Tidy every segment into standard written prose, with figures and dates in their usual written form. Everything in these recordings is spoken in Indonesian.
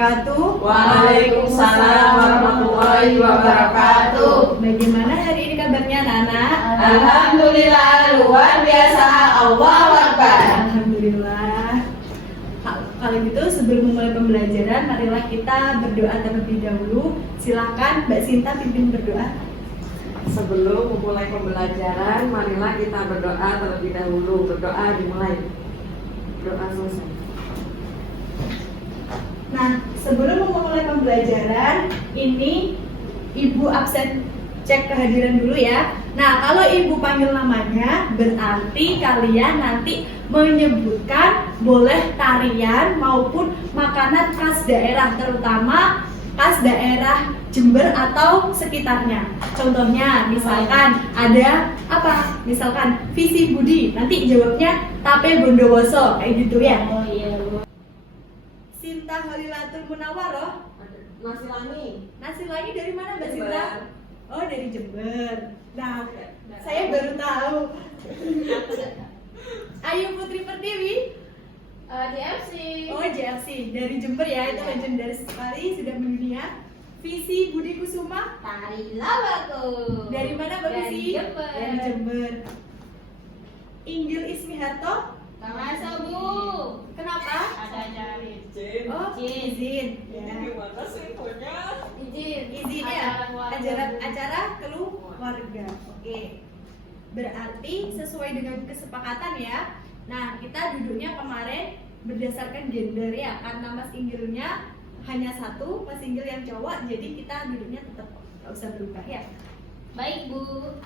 wabarakatuh. Waalaikumsalam warahmatullahi wabarakatuh. Bagaimana hari ini kabarnya anak-anak? Alhamdulillah luar biasa. Allahu Akbar. Alhamdulillah. Kalau gitu sebelum memulai pembelajaran, marilah kita berdoa terlebih dahulu. Silakan Mbak Sinta pimpin berdoa. Sebelum memulai pembelajaran, marilah kita berdoa terlebih dahulu. Berdoa dimulai. Doa selesai. Nah, sebelum memulai pembelajaran, ini Ibu absen cek kehadiran dulu ya. Nah, kalau Ibu panggil namanya, berarti kalian nanti menyebutkan boleh tarian maupun makanan khas daerah, terutama khas daerah Jember atau sekitarnya. Contohnya, misalkan ada apa? Misalkan visi budi, nanti jawabnya tape Bondowoso, kayak gitu ya. Oh iya. Sinta Halilatul Munawaroh. Nasi langi. Nasi langi dari mana Mbak Jember. Sinta? Oh, dari Jember. Nah, saya baru tahu. Ayu Putri Pertiwi. JFC. Oh, JFC dari Jember ya, itu legendaris sekali, sudah mendunia. Visi Budi Kusuma Tari Labaku. dari mana Mbak Dari Visi? Jember. Dari Jember. Inggil Ismiharto. Sama Bu. Kenapa? Ada cari. Oh, izin. Ya. Gimana sih punya? Izin ya. Acara keluarga. Oke. Berarti sesuai dengan kesepakatan ya. Nah, kita duduknya kemarin berdasarkan gender ya, karena Mas Inggilnya hanya satu, Mas Inggil yang cowok, jadi kita duduknya tetap nggak usah berubah ya. Baik Bu.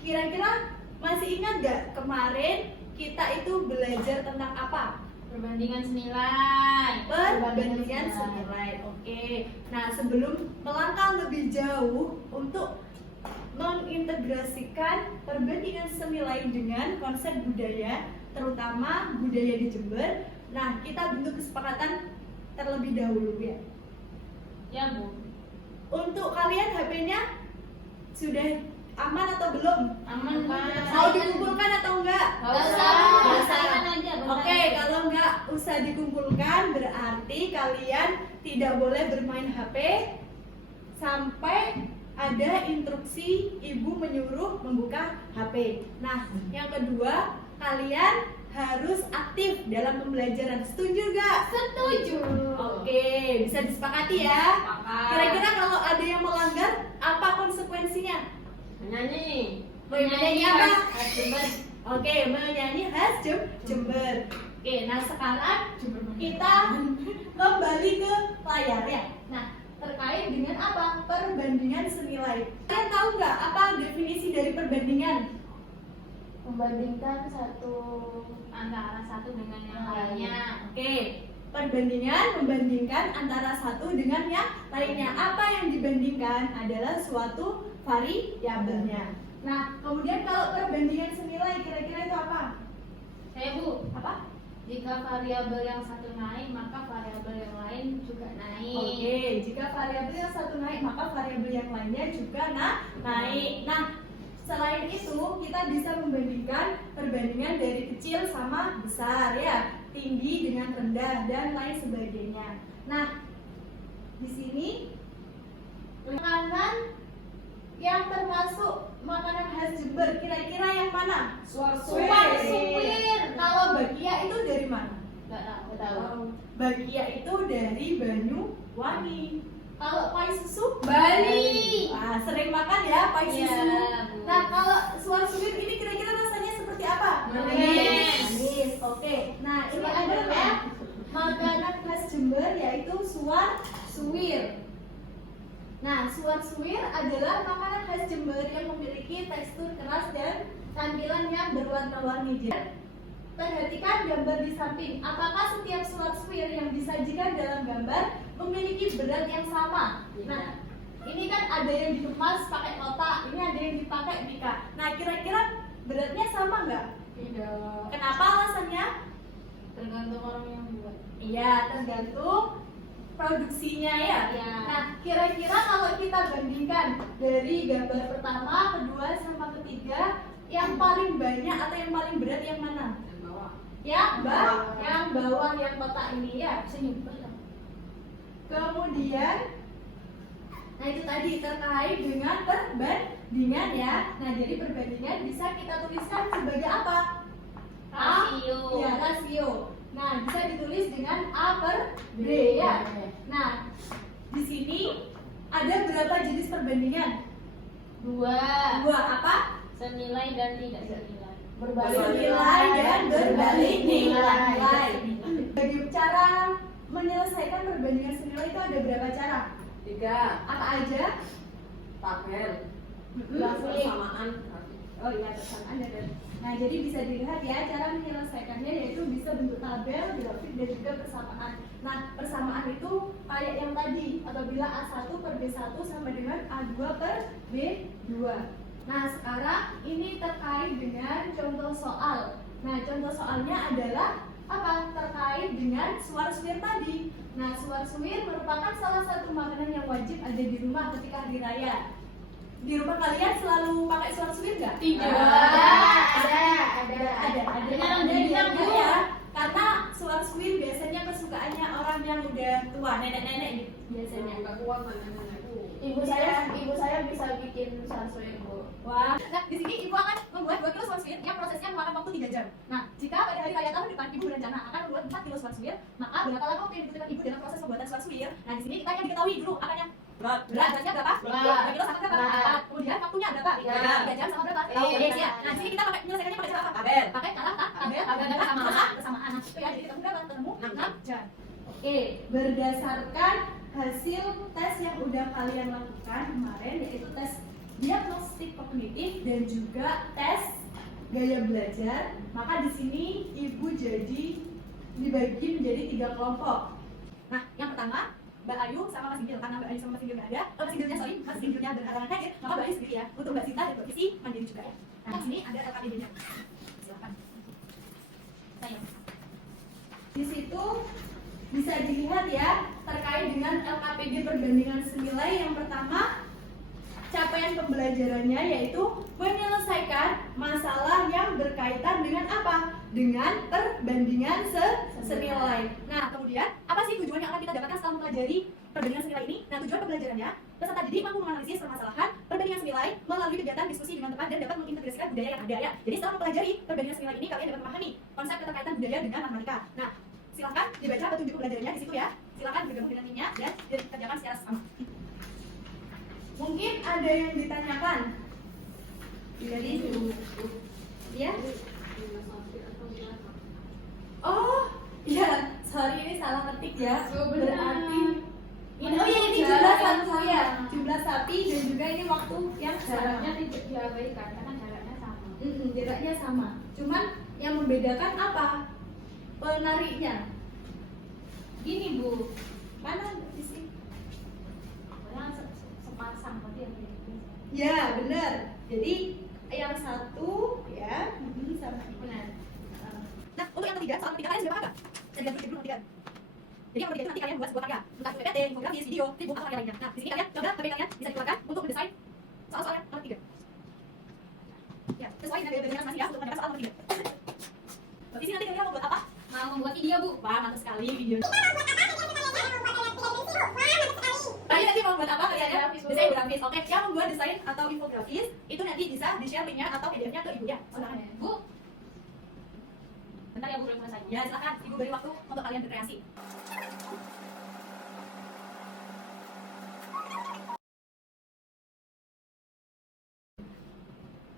Kira-kira masih ingat nggak kemarin kita itu belajar tentang apa? Perbandingan senilai. Perbandingan senilai. Oke. Nah, sebelum melangkah lebih jauh untuk mengintegrasikan perbandingan senilai dengan konsep budaya, terutama budaya di Jember. Nah, kita bentuk kesepakatan terlebih dahulu ya. Ya Bu. Untuk kalian HP-nya sudah aman atau belum? Aman Pak. Mau dikumpulkan atau enggak? Nggak usah. Biasakan aja. Oke, kalau enggak usah dikumpulkan berarti kalian tidak boleh bermain HP sampai ada instruksi ibu menyuruh membuka HP. Nah, yang kedua, kalian harus aktif dalam pembelajaran. Setuju nggak? Setuju. Oke, bisa disepakati ya. Kira-kira kalau ada yang melanggar, apa konsekuensinya? Menyanyi. Menyanyi apa? Jember. Oke, menyanyi khas Jember. Oke, nah sekarang kita kembali ke layar ya. Nah, terkait dengan apa? Perbandingan senilai. Kalian tahu nggak apa definisi dari perbandingan? Membandingkan satu antara satu dengan yang lainnya. Oke, perbandingan membandingkan antara satu dengan yang lainnya. Apa yang dibandingkan adalah suatu variabelnya. Nah, kemudian kalau perbandingan senilai kira-kira itu apa? Saya Bu. Apa? Jika variabel yang satu naik, maka variabel yang lain juga naik. Oke, jika variabel yang satu naik, maka variabel yang lainnya juga naik. Nah, selain itu kita bisa membandingkan perbandingan dari kecil sama besar ya, tinggi dengan rendah dan lain sebagainya. Nah, di sini makanan yang termasuk makanan khas Jember kira-kira yang mana? Suar-suir. Suwir. Kalau bagia itu dari mana? Nggak tahu. Bagia itu dari Banyuwangi. Kalau pai susu Bali. Wah, sering makan ya pai Iya, susu. Bu. Nah, kalau suar suwir ini kira-kira rasanya seperti apa? Manis. Manis. Oke. Nah, ini Coba adalah ya. makanan khas Jember yaitu suar suwir. Nah, suar suwir adalah makanan khas Jember yang memiliki tekstur keras dan tampilan yang berwarna-warni. Perhatikan gambar di samping. Apakah setiap suar suwir yang disajikan dalam gambar memiliki berat yang sama? Nah, ini kan ada yang dikemas pakai kotak, ini ada yang dipakai bika. Nah, kira-kira beratnya sama nggak? Tidak. Kenapa alasannya? Tergantung orang yang buat. Iya, tergantung produksinya ya. Iya. Nah, kira-kira kalau kita bandingkan dari gambar pertama, kedua, sama ketiga, yang paling banyak atau yang paling berat yang mana? Yang bawah, yang kotak ini ya. Senyum. Kemudian, nah itu tadi terkait dengan perbandingan ya. Nah jadi perbandingan bisa kita tuliskan sebagai apa? Rasio. Ya, rasio. Nah bisa ditulis dengan A per B ya. Nah di sini ada berapa jenis perbandingan? Dua. Dua apa? Senilai dan tidak senilai. Senilai dan berbalik nilai. Bagi cara menyelesaikan perbandingan senilai itu ada berapa cara? 3. Apa aja? Tabel. Grafik. Persamaan. Oh iya, persamaan ada. Nah, jadi bisa dilihat ya cara menyelesaikannya yaitu bisa bentuk tabel, grafik dan juga persamaan. Nah, persamaan itu kayak yang tadi, apabila A1 per B1 sama dengan A2 per B2. Nah, sekarang ini terkait dengan contoh soal. Nah, contoh soalnya adalah apa? Terkait dengan suar-suir tadi. Nah, suar-suir merupakan salah satu makanan yang wajib ada di rumah ketika hari raya. Di rumah kalian selalu pakai suar-suir nggak? Tidak. Ada ya. Karena suar-suir biasanya kesukaannya orang yang udah tua, nenek-nenek gitu biasanya. Enggak kuat nenekku. Ibu saya bisa bikin suar-suir, Bu. Wah, nah di sini ibu akan membuat 2 kilo suar-suir yang prosesnya memakan waktu 3 jam. Nah, jika pada hari raya tahun depan ibu berencana akan membuat 4 kilo suar-suir, maka berapa lama waktu yang dibutuhkan ibu dalam proses pembuatan suar-suir? Nah, di sini kita yang diketahui dulu angkanya. Beratnya berapa? 2 kilo sama berapa? Kemudian waktunya berapa? 3 jam sama berapa? Ya. Nah, di sini kita menyelesaikannya pakai cara apa? Tabel. Pakai cara tabel persamaan. Nah, itu ya, jadi ketemu berapa? Ketemu 6 jam. Oke, berdasarkan hasil tes yang udah kalian lakukan kemarin, yaitu tes diagnostik kognitif dan juga tes gaya belajar, maka di sini ibu jadi dibagi menjadi 3 kelompok. Nah, yang pertama Mbak Ayu sama Mas Ginggil, karena Mbak Ayu sama Mas Ginggil nggak ada, Mas Ginggilnya berhalangan hadir, maka Mbak Ayu sendiri ya. Untuk Mbak Sinta dan Mbak Visi mandiri juga ya. Nah, di sini ada LKPD-nya. Silakan. Saya. Di situ bisa dilihat ya terkait dengan LKPD perbandingan senilai. Yang pertama, capaian pembelajarannya yaitu menyelesaikan masalah yang berkaitan dengan apa? Dengan perbandingan senilai. Nah, kemudian apa sih tujuan yang akan kita dapatkan setelah mempelajari perbandingan senilai ini? Nah, tujuan pembelajarannya, peserta didik mampu menganalisis permasalahan perbandingan senilai melalui kegiatan diskusi dengan teman dan dapat mengintegrasikan budaya yang ada ya. Jadi setelah mempelajari perbandingan senilai ini, kalian dapat memahami konsep keterkaitan budaya dengan matematika. Nah, silakan dibaca petunjuk pembelajarannya di situ ya. Silakan bergabung dengan timnya dan dikerjakan secara sama. Mungkin ada yang ditanyakan? Jadi, ya? Oh, iya. Sorry ini salah ketik ya. Berarti ini oh iya ini jumlah satu ya. Jumlah sapi dan juga ini waktu yang Jaraknya tidak diabaikan karena jaraknya sama. jaraknya sama. Cuman yang membedakan apa? Penariknya. Gini, Bu. Mana di sini? Yang sepasang berarti yang gitu. Ya, benar. Jadi yang satu ya, sama ini. Benar. Nah, untuk yang ketiga, soal ketiga kalian sudah paham nggak? Saya ganti dulu ketiga. Jadi yang ketiga itu nanti kalian buat sebuah karya, entah itu PPT, infografis, video, flipbook atau karya lainnya. Nah, di sini kalian coba HP kalian bisa dikeluarkan untuk mendesain soal-soal yang nomor 3. Ya, sesuai dengan gaya masing-masing ya untuk mendesain soal nomor 3. Di sini nanti kalian mau buat apa? Mau membuat video, Bu. Wah, mantap sekali video. Kalian nanti mau buat apa kalian ya? Desain grafis. Oke, yang membuat desain atau infografis itu nanti bisa di-share linknya atau PDF-nya ke ibu ya. Silakan. Bu. Bentar ya, Bu, belum selesai. Ya, silakan. Ibu beri waktu untuk kalian berkreasi.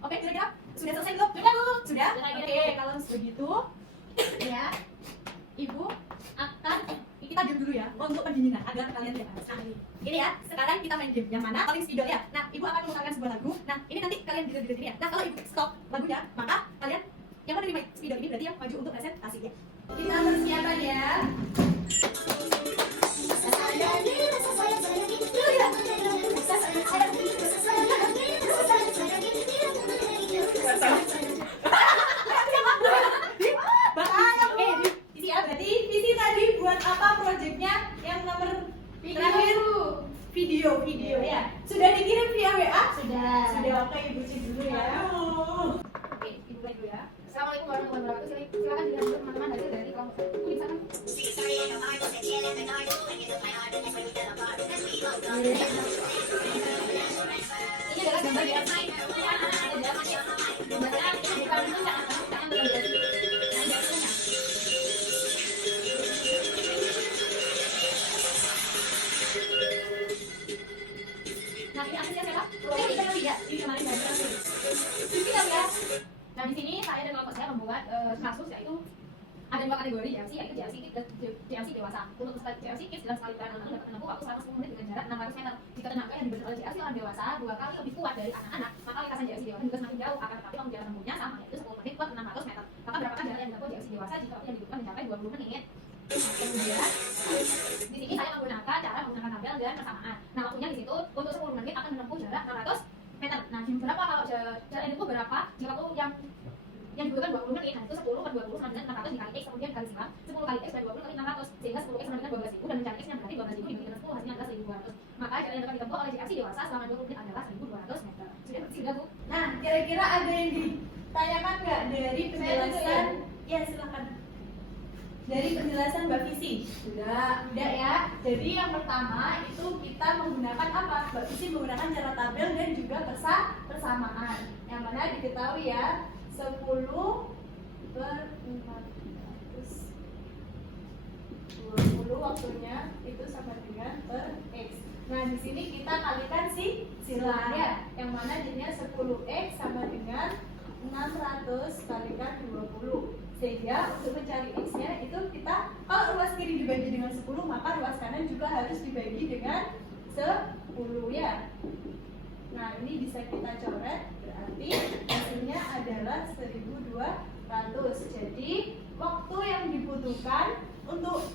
Oke, kira-kira sudah selesai belum? Sudah, Bu. Sudah? Oke, kalau begitu ya, Ibu akan kita diam dulu ya untuk pendinginan agar kalian tidak panas. Nah, ini ya, sekarang kita main game yang mana paling spidol ya. Nah, Ibu akan memutarkan sebuah lagu. Nah, ini nanti kalian bisa di sini ya. Nah, kalau Ibu stop lagunya, maka kalian yang menerima spidol ini berarti yang maju untuk presentasi ya. Kita persiapan ya. Visi ya, berarti Visi tadi buat apa proyeknya yang nomor terakhir? Video ya. Sudah dikirim via WA? Sudah, oke Ibu cek dulu ya. Oke, Ibu mulai dulu ya. Assalamualaikum warahmatullahi wabarakatuh. Silakan dilihat dulu teman-teman hasil dari kelompok. Bu, di sana. Nah, di sini saya dan kelompok saya membuat kasus, yaitu ada 2 kategori JLC, yaitu JLC Kids dan JLC dewasa. Untuk peserta JLC Kids dalam sekali gerakan anak dapat menempuh waktu 110 menit dengan jarak 600 meter. Jika tenaga yang diberikan oleh JLC orang dewasa 2 kali lebih kuat dari anak-anak, maka lintasan JLC dewasa juga semakin jauh. Akan tetapi waktu jarak tempuhnya sama, yaitu 10 menit per 600 meter. Maka berapakah jarak yang ditempuh JLC dewasa jika waktu yang dibutuhkan mencapai 20 menit? Kemudian di sini saya menggunakan tabel dan persamaan. Nah, waktunya di situ untuk 10 menit akan menempuh jarak 600 meter. Nah, berapa kalau jarak yang ditempuh berapa? Jika waktu yang dibutuhkan 20 menit, nah itu 10 per 20 sama dengan 600 dikali X, kemudian dikali silang 10 kali X dan 20 kali 600, sehingga 10 X sama dengan 12.000 dan mencari X yang berarti 12.000 dibagi dengan 10 hasilnya adalah 1.200. Maka jarak yang dapat ditempuh oleh JLC dewasa selama 20 menit adalah 1.200 meter. Sudah Bu? Nah, kira-kira ada yang ditanyakan nggak dari penjelasan? Ya, silakan. Dari penjelasan Mbak Visi. Sudah ya. Jadi yang pertama itu kita menggunakan apa? Mbak Visi menggunakan cara tabel dan juga persamaan. Yang mana diketahui ya, 10 per 400 20 waktunya itu sama dengan per X. Nah, di sini kita kalikan silangnya, yang mana jadinya 10X sama dengan 600 kalikan 20. Sehingga untuk mencari X-nya itu kita, kalau ruas kiri dibagi dengan 10, maka ruas kanan juga harus dibagi dengan 10 ya. Nah, ini bisa kita coret, berarti hasilnya adalah 1.200. Jadi waktu yang dibutuhkan untuk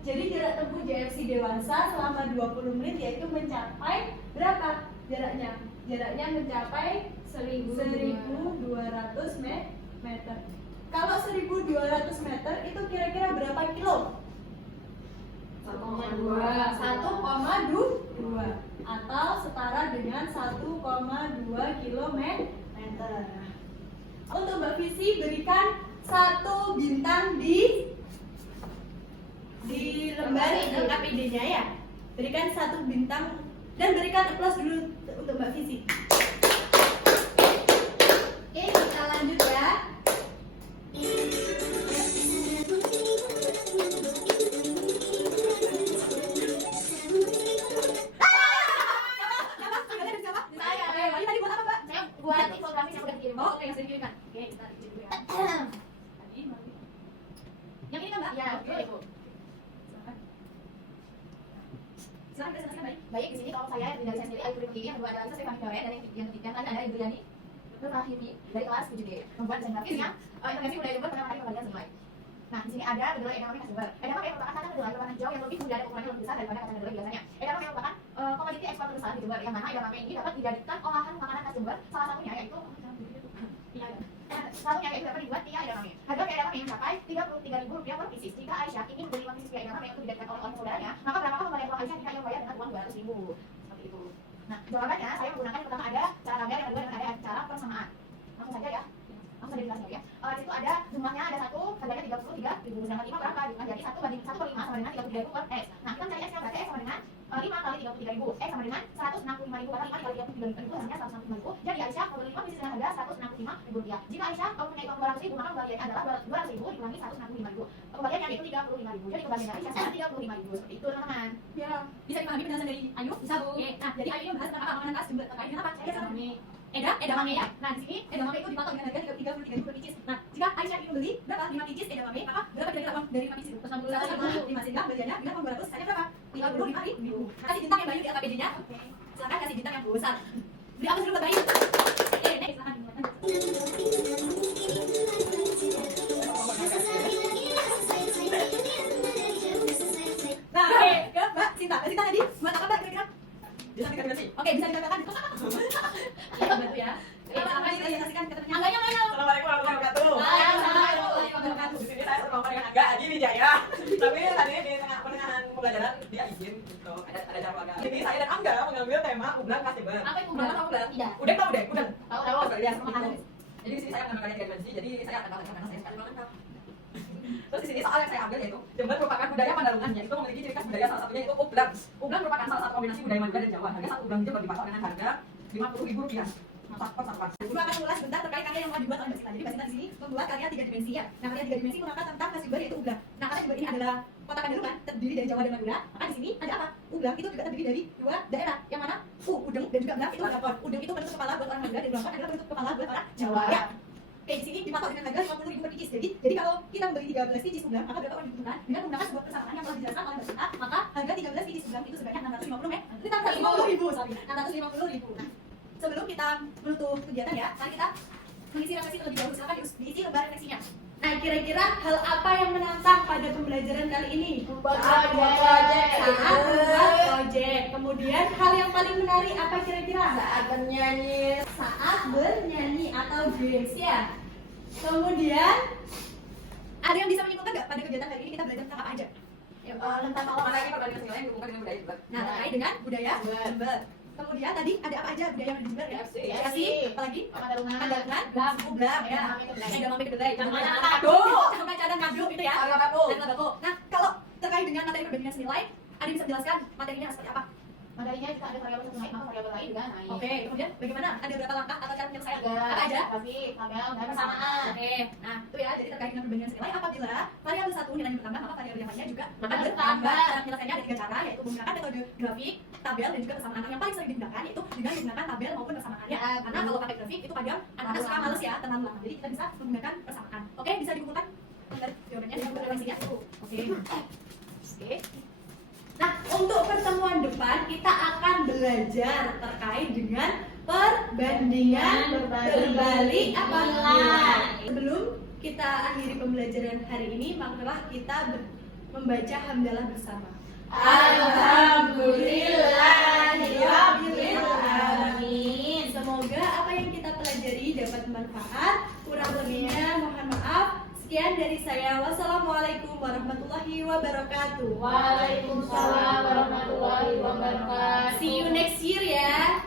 jadi jarak tempuh JLC dewasa selama 20 menit yaitu mencapai berapa jaraknya? Jaraknya mencapai 1.200 meter. Kalau 1.200 meter itu kira-kira berapa kilo? 1,2 atau setara dengan 1,2 kilometer. Untuk Mbak Visi berikan 1 bintang di lembar KPD-nya ya. Berikan 1 bintang dan berikan aplaus dulu untuk Mbak Visi. Oke, kita lanjut ya. Buat infografis yang udah dikirim. Oh, oke, yang sudah dikirimkan. Oke, kita kirim dulu ya. Yang ini kan Mbak? Iya, oke, Ibu. Silakan presentasikan baik. Baik, di sini kalau saya dari saya sendiri, Ayu Putri yang kedua adalah Lisa Stefani Dore, dan yang ketiga tadi ada Ibu Yani Rahimi dari kelas 7D. Membuat desain grafis yang integrasi budaya Jember pada hari pembagian senilai. Nah, di sini ada kedelai edamame khas Jember. Edamame merupakan kacang kedelai berwarna hijau yang lebih muda dan ukurannya lebih besar daripada kacang kedelai biasanya. Edamame merupakan komoditi ekspor terbesar di Jember, yang mana edamame ini dapat dijadikan olahan makanan khas Jember. Salah satunya yaitu dapat dibuat pia edamame. Harga pia edamame mencapai Rp33.000 per pieces. Jika Aisyah ingin membeli 5 pieces pia edamame untuk dijadikan oleh saudaranya, maka berapakah pembelian uang Aisyah jika ia membayar dengan uang Rp200.000? Seperti itu. Nah, jawabannya saya menggunakan yang pertama ada cara tabel, yang kedua ada cara persamaan. Langsung saja ya. Langsung saja dijelaskan ya. Di situ ada jumlahnya ada 1, harganya Rp33.000. Sedangkan 5 berapa? Jadi 1 per 5 sama dengan Rp33.000 per X. Nah, kita mencari X-nya berarti X sama dengan 5 kali Rp33.000. X sama dengan Rp165.000. Karena 5 kali Rp33.000 hasilnya Rp165.000. Jadi Aisyah membeli 5 pieces dengan harga Rp165.000. Jika Aisyah mempunyai uang Rp200.000, maka kembaliannya adalah Rp200.000 dikurangi Rp165.000. Kembaliannya yaitu Rp35.000. Jadi kembalian Aisyah sama Rp35.000. Seperti itu, teman-teman. Ya, Bisa dipahami penjelasan dari Ayu? Bisa, Bu. Oke. Nah, jadi Ayu membahas tentang makanan khas Jember terkait dengan apa? Edamame. Edamame ya. Nah, di sini edamame itu dipatok dengan harga Rp33.000 per pieces. Nah, jika Aisyah ingin membeli berapa? 5 pieces edamame, maka berapa kira-kira uang dari 5 pieces? Rp165.000. Sehingga kembaliannya dengan uang Rp200 hanya berapa? Rp55.000. Kasih bintang yang Bayu di LKPD-nya. Silakan kasih bintang yang besar. Beri aplaus dulu buat Bayu. Oke, next silakan dimulai. Nah, oke, ke Mbak Sinta. Mbak Sinta tadi buat apa Mbak kira-kira? Bisa dikasih. Oke, bisa dikatakan. Ayo bantu ya. Silakan dipresentasikan ke temannya. Angganya mana? Assalamualaikum warahmatullahi wabarakatuh. Waalaikumsalam warahmatullahi wabarakatuh. Di sini saya berkelompok dengan Angga Adi Wijaya. Tapi tadi di tengah pertengahan pembelajaran dia izin gitu. Ada jadwal Angga. Jadi saya dan Angga mengambil tema ublang khas Jember. Apa itu Ublang? ublang? Tahu ublang? Tidak. Udah tahu deh, udah. Tahu. Ya, seperti itu. Jadi di sini saya mengambil tiga dimensi. Jadi saya akan bahas karena saya sekali lengkap. Terus di sini soal yang saya ambil yaitu Jember merupakan budaya Pandalungan, yaitu memiliki ciri khas budaya salah satunya yaitu ublang. Ublang merupakan salah satu kombinasi budaya Madura dan Jawa. Harga satu ublang Jember dipatok dengan harga Rp50.000. Per satuan. Guru akan ulas bentar terkait karya yang telah dibuat oleh Mbak Sinta. Jadi Mbak Sinta di sini membuat karya 3 dimensi ya. Nah, karya 3 dimensi mengangkat tentang khas Jember yaitu ublang. Nah, karena Jember ini adalah kota Pandalungan terdiri dari Jawa dan Madura, maka di sini ada apa? Ublang itu juga terdiri dari 2 daerah, yang mana udeng dan juga blang itu belakon. Udeng itu bentuk kepala buat orang Madura dan belakon adalah bentuk kepala buat orang Jawa ya. Oke, di sini dipatok dengan harga 50.000 per pieces. Jadi kalau kita membeli 13 pieces udang, maka berapa uang dibutuhkan? Dengan menggunakan sebuah persamaan yang telah dijelaskan oleh Mbak Sinta, maka harga 13 pieces udang itu sebanyak 650 ya. Ini 650.000, sorry. 650.000. Nah, sebelum kita menutup kegiatan ya, mari kita mengisi refleksi terlebih dahulu. Silakan diisi lembar refleksinya. Nah, kira-kira hal apa yang menantang pada pembelajaran kali ini? Membuat project. Saat membuat project. Kemudian hal yang paling menarik apa kira-kira? Saat bernyanyi. Saat bernyanyi atau dance ya. Kemudian ada yang bisa menyimpulkan nggak pada kegiatan kali ini kita belajar tentang apa aja? Tentang Mana lagi perbandingan nilai yang dihubungkan dengan budaya Jember? Nah, terkait dengan budaya Jember. Kemudian tadi ada apa aja budaya yang ada di Jember ya? CFC. Apalagi? Pandarungan. Pandarungan, ublam ya. Edamame kedelai. Jangan kado. Sampai cadang kado itu ya. Harga bako. Dan bako. Nah, kalau terkait dengan materi perbandingan nilai, ada yang bisa menjelaskan materinya seperti apa? Materinya jika ada variabel satu naik, maka variabel lain juga naik. Oke, kemudian bagaimana? Ada berapa langkah atau cara penyelesaian? Ada Apa aja? grafik, tabel, dan persamaan. Oke, nah itu ya, jadi terkait dengan perbandingan nilai apabila variabel satu nilainya bertambah, maka variabel yang lainnya juga Maka akan bertambah. bertambah. Cara penyelesaiannya ada 3 cara, yaitu menggunakan metode grafik, tabel, dan juga persamaan. Yang paling sering digunakan yaitu dengan menggunakan tabel maupun persamaan ya. Karena kalau pakai grafik itu kadang anak-anak suka males ya, terlalu lama. Jadi kita bisa menggunakan persamaan. Oke, bisa dikumpulkan jawabannya dengan refleksinya. Oke. Oke. Nah, untuk pertemuan depan kita akan belajar terkait dengan perbandingan berbalik apabila. Sebelum kita akhiri pembelajaran hari ini, marilah kita membaca hamdalah bersama. Alhamdulillahirabbil alamin. Semoga apa yang kita pelajari dapat bermanfaat. Kurang lebihnya mohon maaf. Sekian dari saya. Wassalamualaikum warahmatullahi wabarakatuh. Waalaikumsalam warahmatullahi wabarakatuh. See you next year ya.